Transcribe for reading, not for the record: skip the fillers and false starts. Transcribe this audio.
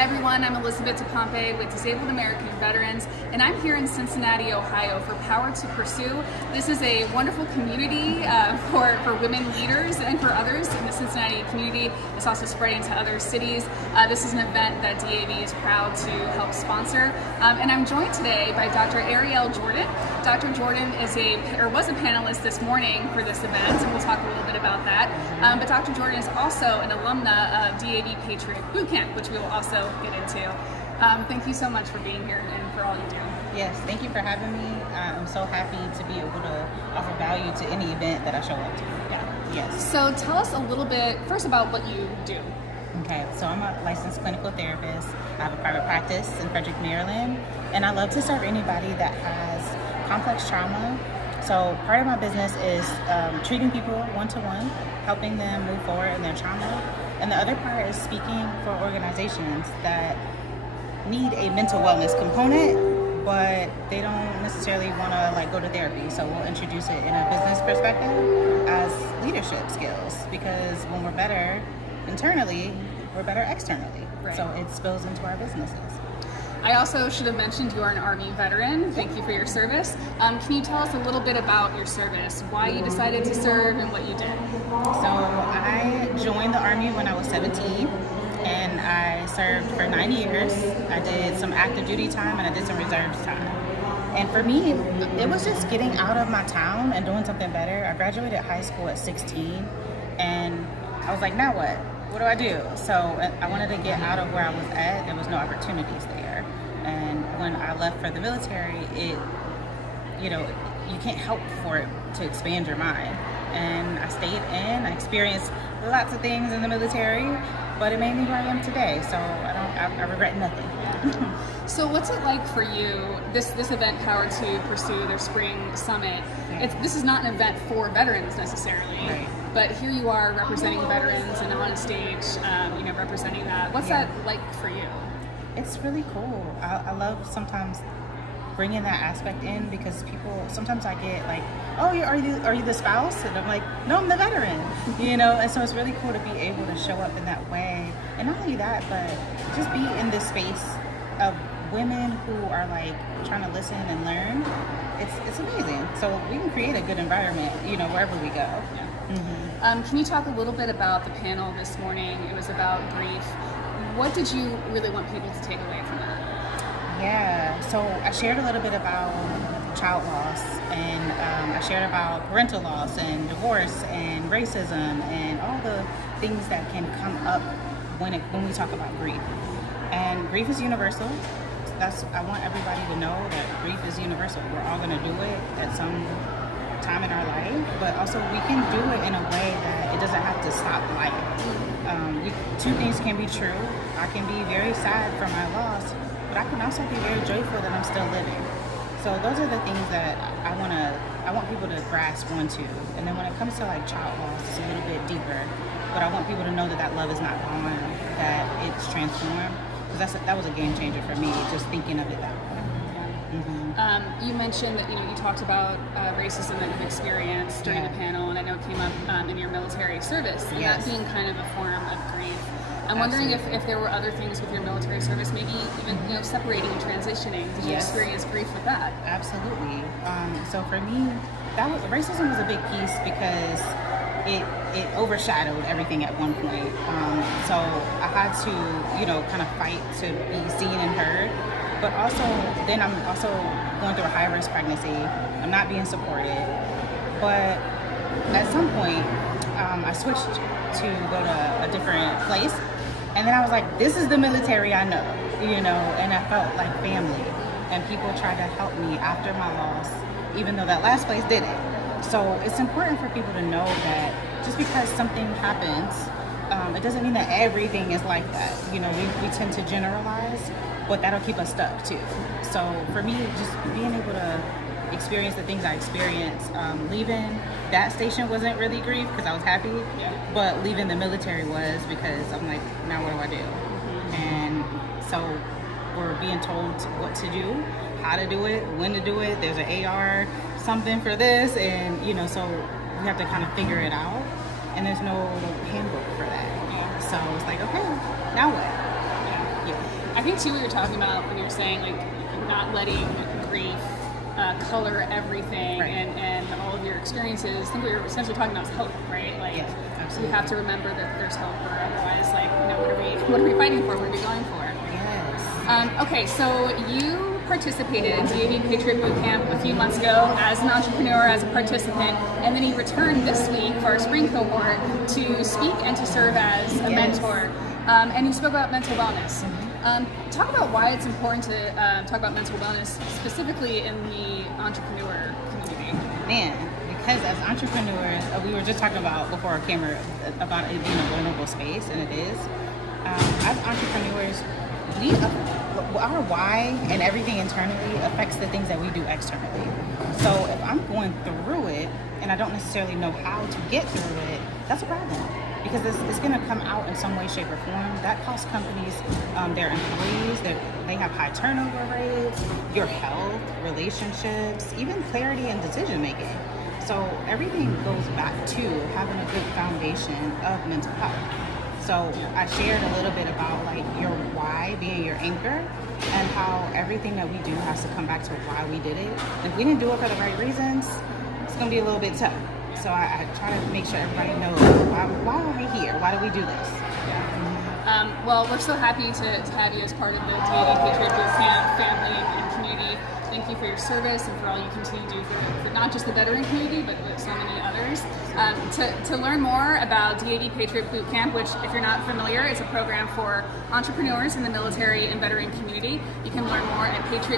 Hi everyone, I'm Elizabeth DePompe with Disabled American Veterans, and I'm here in Cincinnati, Ohio for Power to Pursue. This is a wonderful community for women leaders and for others in the Cincinnati community. It's also spreading to other cities. This is an event that DAV is proud to help sponsor. And I'm joined today by Dr. Arielle Jordan. Dr. Jordan was a panelist this morning for this event, and we'll talk a little bit about that. But Dr. Jordan is also an alumna of DAV Patriot Boot Camp, which we will also get into. Thank you so much for being here and for all you do. Yes, thank you for having me. I'm so happy to be able to offer value to any event that I show up to. Yeah. Yes. So tell us a little bit first about what you do. Okay, so I'm a licensed clinical therapist. I have a private practice in Frederick, Maryland, and I love to serve anybody that has complex trauma. So part of my business is treating people one-to-one, helping them move forward in their trauma. And the other part is speaking for organizations that need a mental wellness component, but they don't necessarily want to go to therapy. So we'll introduce it in a business perspective as leadership skills, because when we're better internally, we're better externally. Right. So it spills into our businesses. I also should have mentioned you are an Army veteran. Thank you for your service. Can you tell us a little bit about your service, why you decided to serve and what you did? So I joined the Army when I was 17, and I served for 9 years. I did some active duty time and I did some reserves time. And for me, it was just getting out of my town and doing something better. I graduated high school at 16, and I was like, now what? What do I do? So I wanted to get out of where I was at. There was no opportunities there. And when I left for the military, you can't help for it to expand your mind. And I stayed in, I experienced lots of things in the military, but it made me who I am today. So I regret nothing. So what's it like for you, this event, Power to Pursue, their spring summit? This is not an event for veterans necessarily, right, but here you are representing veterans and on stage, representing that. What's that like for you? It's really cool. I love sometimes bringing that aspect in, because people, sometimes I get like, oh, are you the spouse? And I'm like, no, I'm the veteran, and so it's really cool to be able to show up in that way. And not only that, but just be in this space of women who are trying to listen and learn. It's amazing. So we can create a good environment, wherever we go. Yeah. Mm-hmm. Can you talk a little bit about the panel this morning? It was about grief. What did you really want people to take away from that? Yeah, so I shared a little bit about child loss, and I shared about parental loss and divorce and racism and all the things that can come up when we talk about grief. And grief is universal. I want everybody to know that grief is universal. We're all going to do it at some time in our life, but also we can do it in a way that it doesn't have to stop life. Two things can be true. I can be very sad for my loss, but I can also be very joyful that I'm still living. So those are the things that I want people to grasp onto. And then when it comes to child loss, it's a little bit deeper, but I want people to know that love is not gone, that it's transformed. Because that was a game changer for me, just thinking of it that way. Mm-hmm. You mentioned that you talked about racism that you've experienced during the panel, and I know it came up in your military service, and that being kind of a form of grief. I'm wondering if there were other things with your military service, maybe even separating and transitioning. Did you experience grief with that? Absolutely. So for me, racism was a big piece, because it overshadowed everything at one point. So I had to kind of fight to be seen and heard. But also, then I'm also going through a high-risk pregnancy. I'm not being supported. But at some point, I switched to go to a different place. And then I was like, this is the military I know, and I felt like family. And people tried to help me after my loss, even though that last place didn't. So it's important for people to know that just because something happens, it doesn't mean that everything is like that. We tend to generalize, but that'll keep us stuck too. So for me, just being able to experience the things I experienced, leaving that station wasn't really grief, because I was happy, but leaving the military was, because I'm like, now what do I do? Mm-hmm. And so we're being told what to do, how to do it, when to do it. There's an AR something for this, and so we have to kind of figure it out, and there's no handbook for that. So it's like, okay, now what? Yeah. I think too, what you're talking about when you're saying like not letting grief color everything, Right. and all of your experiences. I think what you're essentially talking about is hope, right? Like, Yeah, you absolutely. have to remember that there's hope, or otherwise, like, what are we fighting for? What are we going for? Yes. Okay, so you participated in DAV Patriot Boot Camp a few months ago as an entrepreneur, as a participant, and then you returned this week for our spring cohort to speak and to serve as a mentor. And you spoke about mental wellness. Talk about why it's important to talk about mental wellness specifically in the entrepreneur community. Man, because as entrepreneurs, we were just talking about before our camera about it being a vulnerable space, and it is. As entrepreneurs, our why and everything internally affects the things that we do externally. So if I'm going through it and I don't necessarily know how to get through it, that's a problem. Because it's going to come out in some way, shape, or form. That costs companies, their employees, they have high turnover rates, your health, relationships, even clarity and decision making. So everything goes back to having a good foundation of mental health. So I shared a little bit about like your why being your anchor, and how everything that we do has to come back to why we did it. If we didn't do it for the right reasons, it's going to be a little bit tough. So I try to make sure everybody knows why are we here? Why do we do this? Well, we're so happy to have you as part of the DAV Patriot Boot Camp family and community. Thank you for your service and for all you continue to do for not just the veteran community, but with so many others. To learn more about DAV Patriot Boot Camp, which, if you're not familiar, is a program for entrepreneurs in the military and veteran community, you can learn more at Patriot